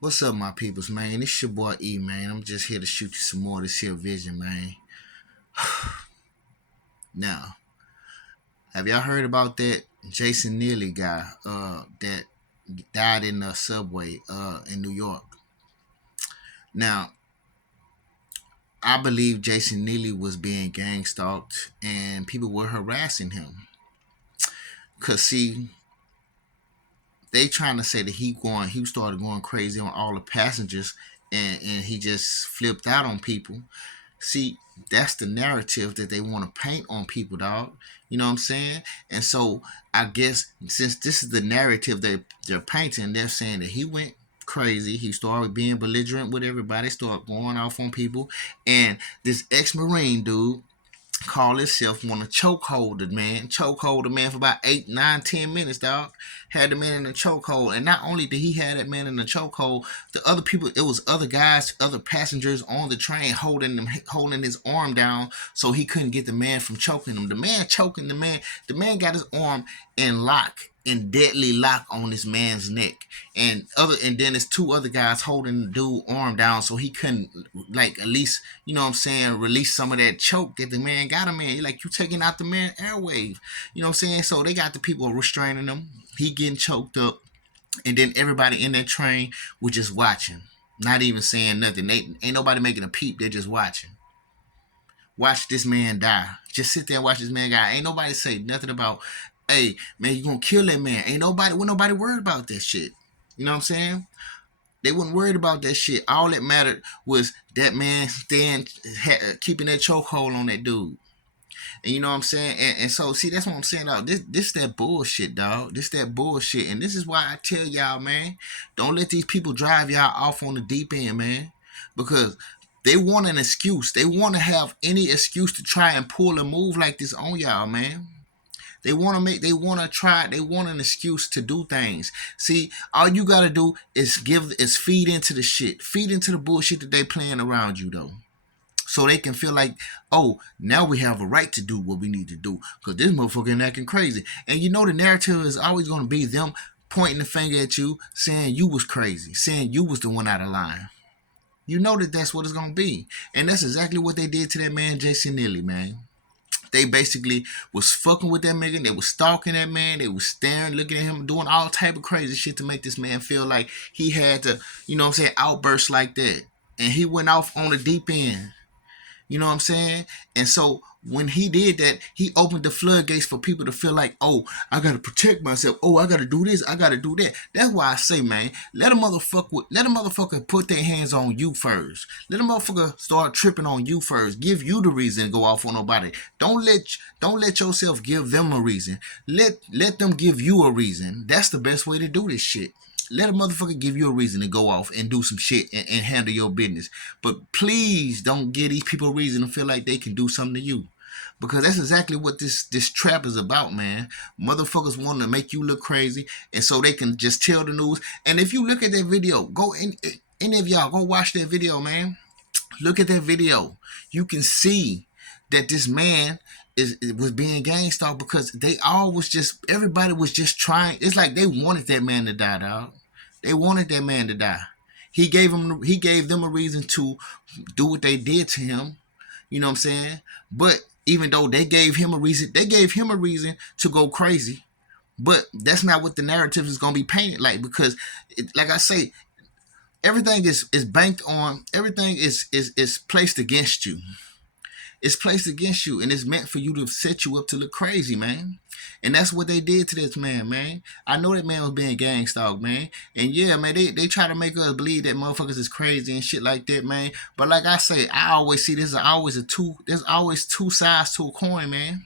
What's up, my peoples, man? It's your boy E, man. I'm just here to shoot you some more of this here vision, man. Now, have y'all heard about that Jason Neely guy that died in the subway in New York? Now, I believe Jason Neely was being gang stalked and people were harassing him. Cause see, they trying to say that he started going crazy on all the passengers and he just flipped out on people. See, that's the narrative that they want to paint on people, dog. You know what I'm saying? And so I guess since this is the narrative they're painting, they're saying that he went crazy. He started being belligerent with everybody, started going off on people. And this ex-Marine dude call himself want to chokehold the man for about 8, 9, 10 minutes, dog. Had the man in a chokehold, and not only did he have that man in a chokehold, the other people, it was other guys, other passengers on the train holding his arm down so he couldn't get the man from choking him. The man choking the man got his arm in lock, in deadly lock on this man's neck, and then there's two other guys holding the dude arm down so he couldn't, like, at least, you know what I'm saying, release some of that choke that the man got him in. You're like, you taking out the man airwave, you know what I'm saying? So they got the people restraining him, he getting choked up, and then everybody in that train was just watching, not even saying nothing. They ain't nobody making a peep, they're just watching. Watch this man die. Just sit there and watch this man die. Ain't nobody say nothing about, hey man, you gonna kill that man. Nobody worried about that shit. You know what I'm saying? They wasn't worried about that shit. All that mattered was that man keeping that chokehold on that dude. And you know what I'm saying? And so, see, that's what I'm saying, dog. This that bullshit, dog. This that bullshit. And this is why I tell y'all, man, don't let these people drive y'all off on the deep end, man. Because they want an excuse. They want to have any excuse to try and pull a move like this on y'all, man. They want to try, they want an excuse to do things. See, all you got to do is feed into the shit. Feed into the bullshit that they playing around you, though. So they can feel like, oh, now we have a right to do what we need to do because this motherfucker acting crazy. And you know the narrative is always going to be them pointing the finger at you, saying you was crazy, saying you was the one out of line. You know that that's what it's going to be. And that's exactly what they did to that man, Jason Neely, man. They basically was fucking with that nigga. They was stalking that man. They was staring, looking at him, doing all type of crazy shit to make this man feel like he had to, you know what I'm saying, outburst like that. And he went off on the deep end. You know what I'm saying? And so when he did that, he opened the floodgates for people to feel like, oh, I gotta protect myself. Oh, I gotta do this. I gotta do that. That's why I say, man, let a motherfucker put their hands on you first. Let a motherfucker start tripping on you first. Give you the reason to go off on nobody. Don't let yourself give them a reason. Let them give you a reason. That's the best way to do this shit. Let a motherfucker give you a reason to go off and do some shit and handle your business. But please don't give these people a reason to feel like they can do something to you. Because that's exactly what this trap is about, man. Motherfuckers want to make you look crazy, and so they can just tell the news. And if you look at that video, go in, any of y'all go watch that video, man. Look at that video. You can see that this man was being gang stalked because everybody was just trying. It's like they wanted that man to die, dog. They wanted that man to die. He gave them a reason to do what they did to him. You know what I'm saying? But even though they gave him a reason to go crazy. But that's not what the narrative is gonna be painted like, because like I say, everything is placed against you. It's placed against you, and it's meant for you to set you up to look crazy, man. And that's what they did to this man, man. I know that man was being gang stalked, man. And yeah, man, they try to make us believe that motherfuckers is crazy and shit like that, man. But like I say, I always see there's always two sides to a coin, man.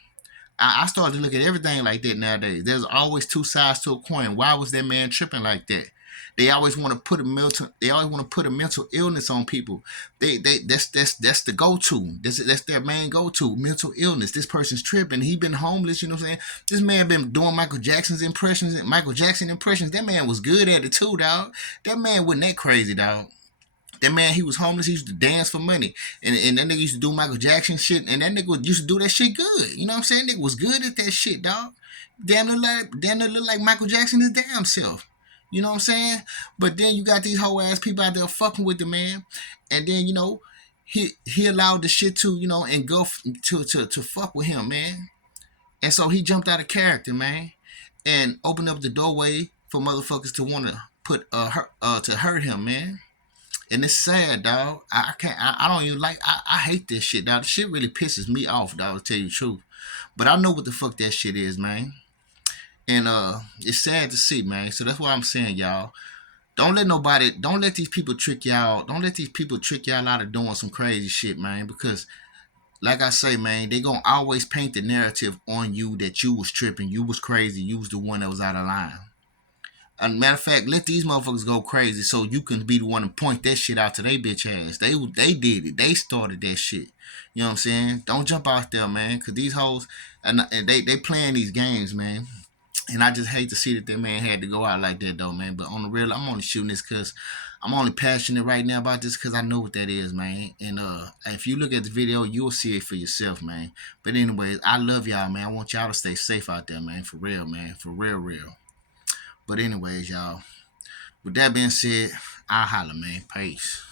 I started to look at everything like that nowadays. There's always two sides to a coin. Why was that man tripping like that? They always want to put a mental illness on people. That's the go-to. That's their main go-to. Mental illness. This person's tripping. He been homeless. You know what I'm saying? This man been doing Michael Jackson impressions. That man was good at it too, dog. That man wasn't that crazy, dog. That man, he was homeless. He used to dance for money, and that nigga used to do Michael Jackson shit. And that nigga used to do that shit good. You know what I'm saying? Nigga was good at that shit, dog. Damn near look like Michael Jackson his damn self. You know what I'm saying? But then you got these whole ass people out there fucking with the man, and then he allowed the shit to engulf to fuck with him, man. And so he jumped out of character, man, and opened up the doorway for motherfuckers to want to put to hurt him, man. And it's sad, dog. I can't. I don't even like. I hate this shit, dog. This shit really pisses me off, dog. To tell you the truth, but I know what the fuck that shit is, man. And it's sad to see, man. So that's why I'm saying, y'all. Don't let these people trick y'all. Don't let these people trick y'all out of doing some crazy shit, man. Because like I say, man, they gonna always paint the narrative on you that you was tripping, you was crazy, you was the one that was out of line. And matter of fact, let these motherfuckers go crazy so you can be the one to point that shit out to they bitch ass. They did it. They started that shit. You know what I'm saying? Don't jump out there, man, cause these hoes and they playing these games, man. And I just hate to see that man had to go out like that, though, man. But on the real, I'm only shooting this because I'm only passionate right now about this because I know what that is, man. And if you look at the video, you'll see it for yourself, man. But anyways, I love y'all, man. I want y'all to stay safe out there, man. For real, man. For real, real. But anyways, y'all. With that being said, I'll holler, man. Peace.